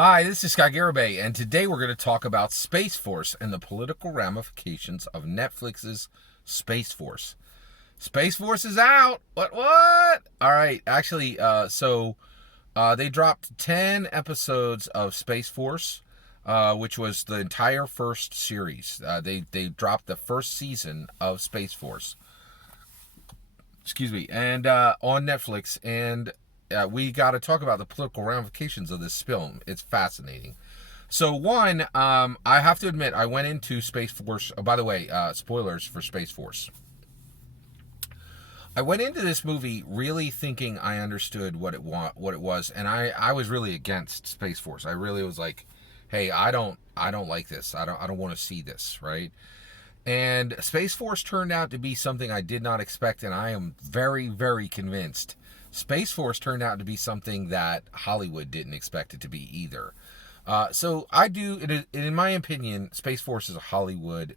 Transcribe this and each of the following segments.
Hi, this is Garibay, and today we're going to talk about Space Force and the political ramifications of Netflix's Space Force. Space Force is out. What? All right. Actually, they dropped 10 episodes of Space Force, which was the entire first series. They dropped the first season of Space Force. Excuse me, and on Netflix, and we got to talk about the political ramifications of this film. It's fascinating. So one, I have to admit, I went into Space Force. Oh, by the way, spoilers for Space Force. I went into this movie really thinking I understood what it was, and I was really against Space Force. I really was like, hey, I don't like this. I don't want to see this, right? And Space Force turned out to be something I did not expect, and I am very, very convinced Space Force turned out to be something that Hollywood didn't expect it to be either. So I do, in my opinion, Space Force is a Hollywood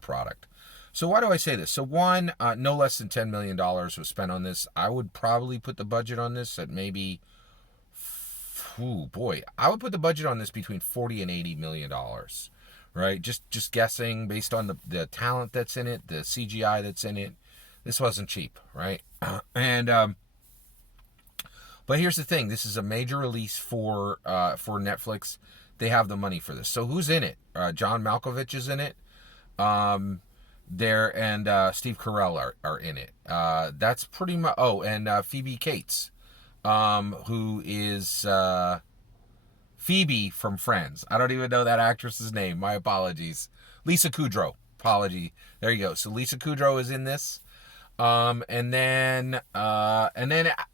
product. So why do I say this? So one, no less than $10 million was spent on this. I would probably put the budget on this at maybe, I would put the budget on this between $40 and $80 million. Right? Just guessing based on the talent that's in it, the CGI that's in it. This wasn't cheap, right? But here's the thing: this is a major release for Netflix. They have the money for this. So who's in it? John Malkovich is in it. And Steve Carell are in it. That's pretty much. Oh, and Phoebe Cates, who is Phoebe from Friends. I don't even know that actress's name. My apologies. Lisa Kudrow. Apology. There you go. So Lisa Kudrow is in this. And then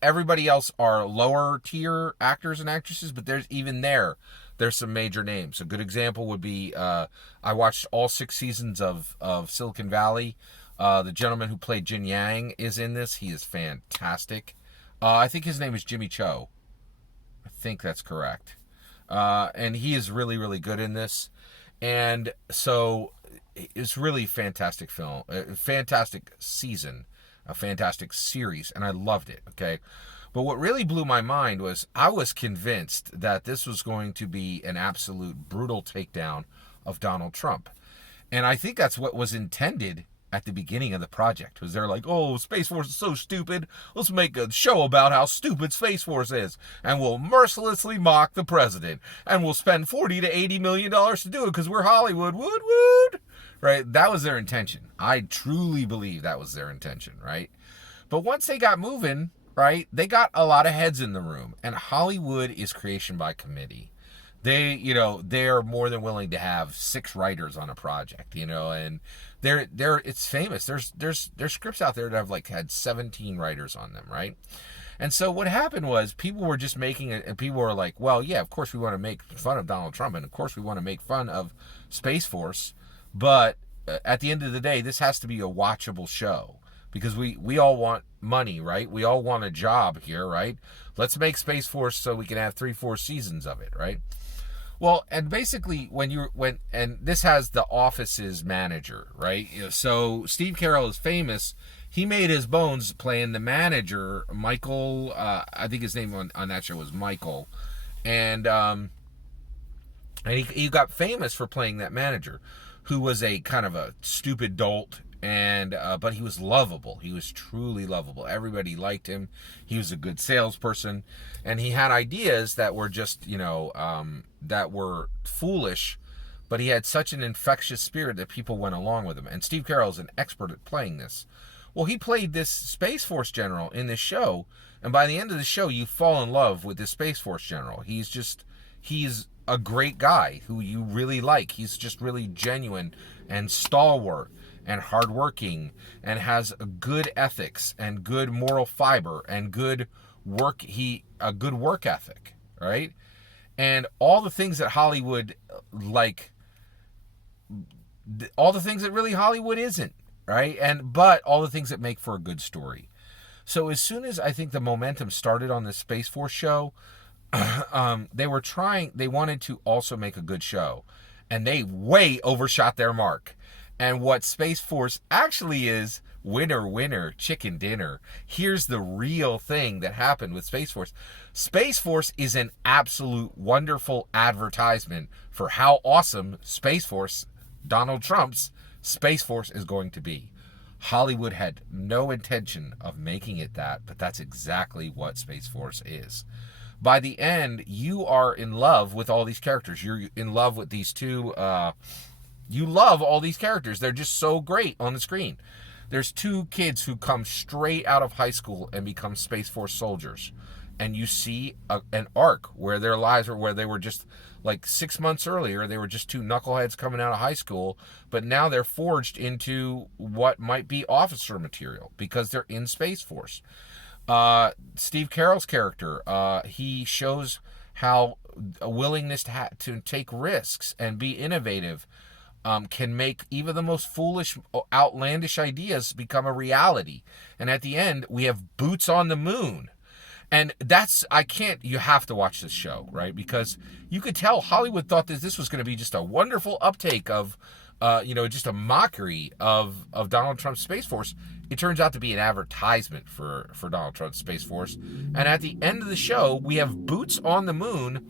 everybody else are lower tier actors and actresses, but there's some major names. A good example would be, I watched all 6 seasons of Silicon Valley. The gentleman who played Jin Yang is in this. He is fantastic. I think his name is Jimmy Cho. I think that's correct. And he is really, really good in this. And so it's really fantastic film, a fantastic season, a fantastic series, and I loved it, okay? But what really blew my mind was I was convinced that this was going to be an absolute brutal takedown of Donald Trump. And I think that's what was intended at the beginning of the project, was they're like, oh, Space Force is so stupid, let's make a show about how stupid Space Force is, and we'll mercilessly mock the president, and we'll spend $40 to $80 million to do it because we're Hollywood, wood, right? That was their intention. I truly believe that was their intention, right? But once they got moving, right, they got a lot of heads in the room, and Hollywood is creation by committee. They're more than willing to have 6 writers on a project, and it's famous. There's scripts out there that have had 17 writers on them, right? And so what happened was people were just making it, and people were like, well, yeah, of course we want to make fun of Donald Trump, and of course we want to make fun of Space Force, but at the end of the day, this has to be a watchable show. Because we all want money, right? We all want a job here, right? Let's make Space Force so we can have 3-4 seasons of it, right? Well, and basically and this has the Office's manager, right? So Steve Carell is famous. He made his bones playing the manager, Michael. I think his name on that show was Michael, and he got famous for playing that manager, who was a kind of a stupid dolt. And but he was lovable. He was truly lovable. Everybody liked him. He was a good salesperson, and he had ideas that were just that were foolish, but he had such an infectious spirit that people went along with him. And Steve Carell is an expert at playing this. Well, he played this Space Force general in this show, and by the end of the show, you fall in love with this Space Force general. He's a great guy who you really like. He's just really genuine and stalwart and hardworking, and has a good ethics and good moral fiber and good work. A good work ethic, right? And all the things that Hollywood all the things that really Hollywood isn't, right? But all the things that make for a good story. So as soon as I think the momentum started on this Space Force show, they wanted to also make a good show, and they way overshot their mark. And what Space Force actually is Winner, winner, chicken dinner. Here's the real thing that happened with Space Force. Space Force is an absolute wonderful advertisement for how awesome Space Force, Donald Trump's Space Force, is going to be. Hollywood had no intention of making it that, but that's exactly what Space Force is. By the end, you are in love with all these characters. You're in love with these two. You love all these characters. They're just so great on the screen. There's two kids who come straight out of high school and become Space Force soldiers. And you see an arc where their lives were, where they were just like 6 months earlier, they were just two knuckleheads coming out of high school, but now they're forged into what might be officer material because they're in Space Force. Steve Carell's character, he shows how a willingness to take risks and be innovative can make even the most foolish, outlandish ideas become a reality. And at the end, we have boots on the moon. And you have to watch this show, right? Because you could tell Hollywood thought that this was going to be just a wonderful uptake of, just a mockery of Donald Trump's Space Force. It turns out to be an advertisement for Donald Trump's Space Force. And at the end of the show, we have boots on the moon,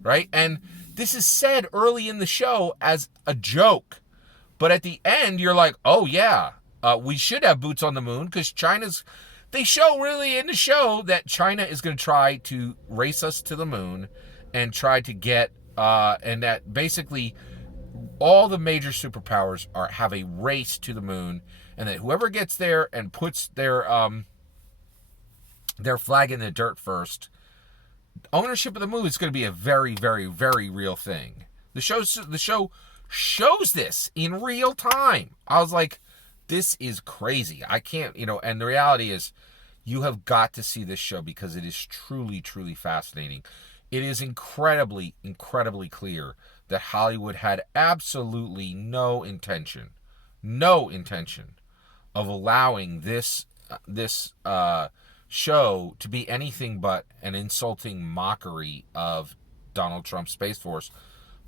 right? And this is said early in the show as a joke. But at the end, you're like, oh yeah, we should have boots on the moon because they show really in the show that China is going to try to race us to the moon and try to get, and that basically all the major superpowers have a race to the moon, and that whoever gets there and puts their flag in the dirt first, ownership of the moon is going to be a very, very, very real thing. The show shows this in real time. I was like, this is crazy. I can't, and the reality is, you have got to see this show because it is truly, truly fascinating. It is incredibly, incredibly clear that Hollywood had absolutely no intention of allowing this show to be anything but an insulting mockery of Donald Trump's Space Force.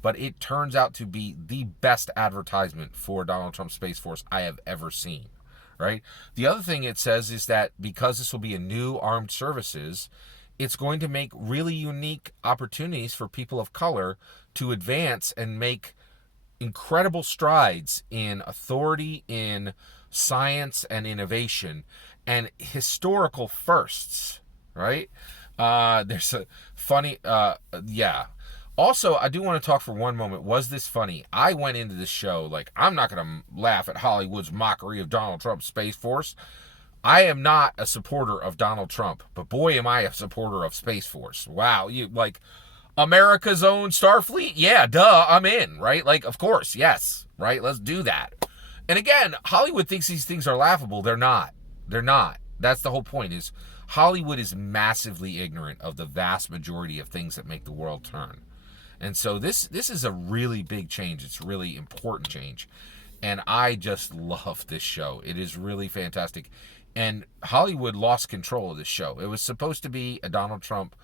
But it turns out to be the best advertisement for Donald Trump's Space Force I have ever seen, right? The other thing it says is that because this will be a new armed services, it's going to make really unique opportunities for people of color to advance and make incredible strides in authority, in science and innovation, and historical firsts, right? There's a funny, Also, I do want to talk for one moment. Was this funny? I went into this show like, I'm not going to laugh at Hollywood's mockery of Donald Trump's Space Force. I am not a supporter of Donald Trump, but boy, am I a supporter of Space Force. Wow, you like America's own Starfleet? Yeah, duh, I'm in, right? Like, of course, yes, right? Let's do that. And again, Hollywood thinks these things are laughable. They're not. They're not. That's the whole point, is Hollywood is massively ignorant of the vast majority of things that make the world turn. And so this is a really big change. It's a really important change. And I just love this show. It is really fantastic. And Hollywood lost control of this show. It was supposed to be a Donald Trump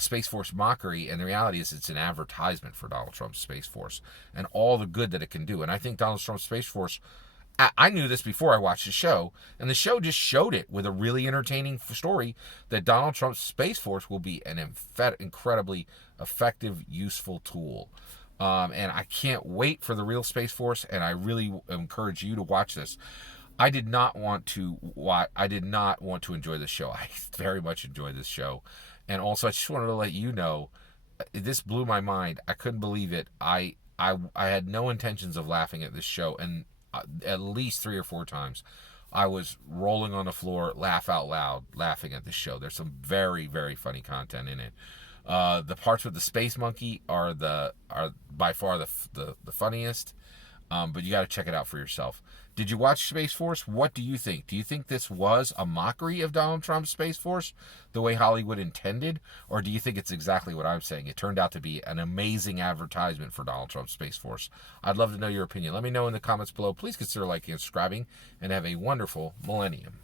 Space Force mockery, and the reality is it's an advertisement for Donald Trump's Space Force and all the good that it can do. And I think Donald Trump's Space Force, I knew this before I watched the show, and the show just showed it with a really entertaining story that Donald Trump's Space Force will be an incredibly effective, useful tool. And I can't wait for the real Space Force, and I really encourage you to watch this. I did not want to enjoy this show. I very much enjoyed this show. And also, I just wanted to let you know, this blew my mind. I couldn't believe it. I had no intentions of laughing at this show, and at least 3 or 4 times I was rolling on the floor, laugh out loud, laughing at this show. There's some very, very funny content in it. The parts with the space monkey are by far the funniest. But you got to check it out for yourself. Did you watch Space Force? What do you think? Do you think this was a mockery of Donald Trump's Space Force, the way Hollywood intended? Or do you think it's exactly what I'm saying? It turned out to be an amazing advertisement for Donald Trump's Space Force. I'd love to know your opinion. Let me know in the comments below. Please consider liking and subscribing, and have a wonderful millennium.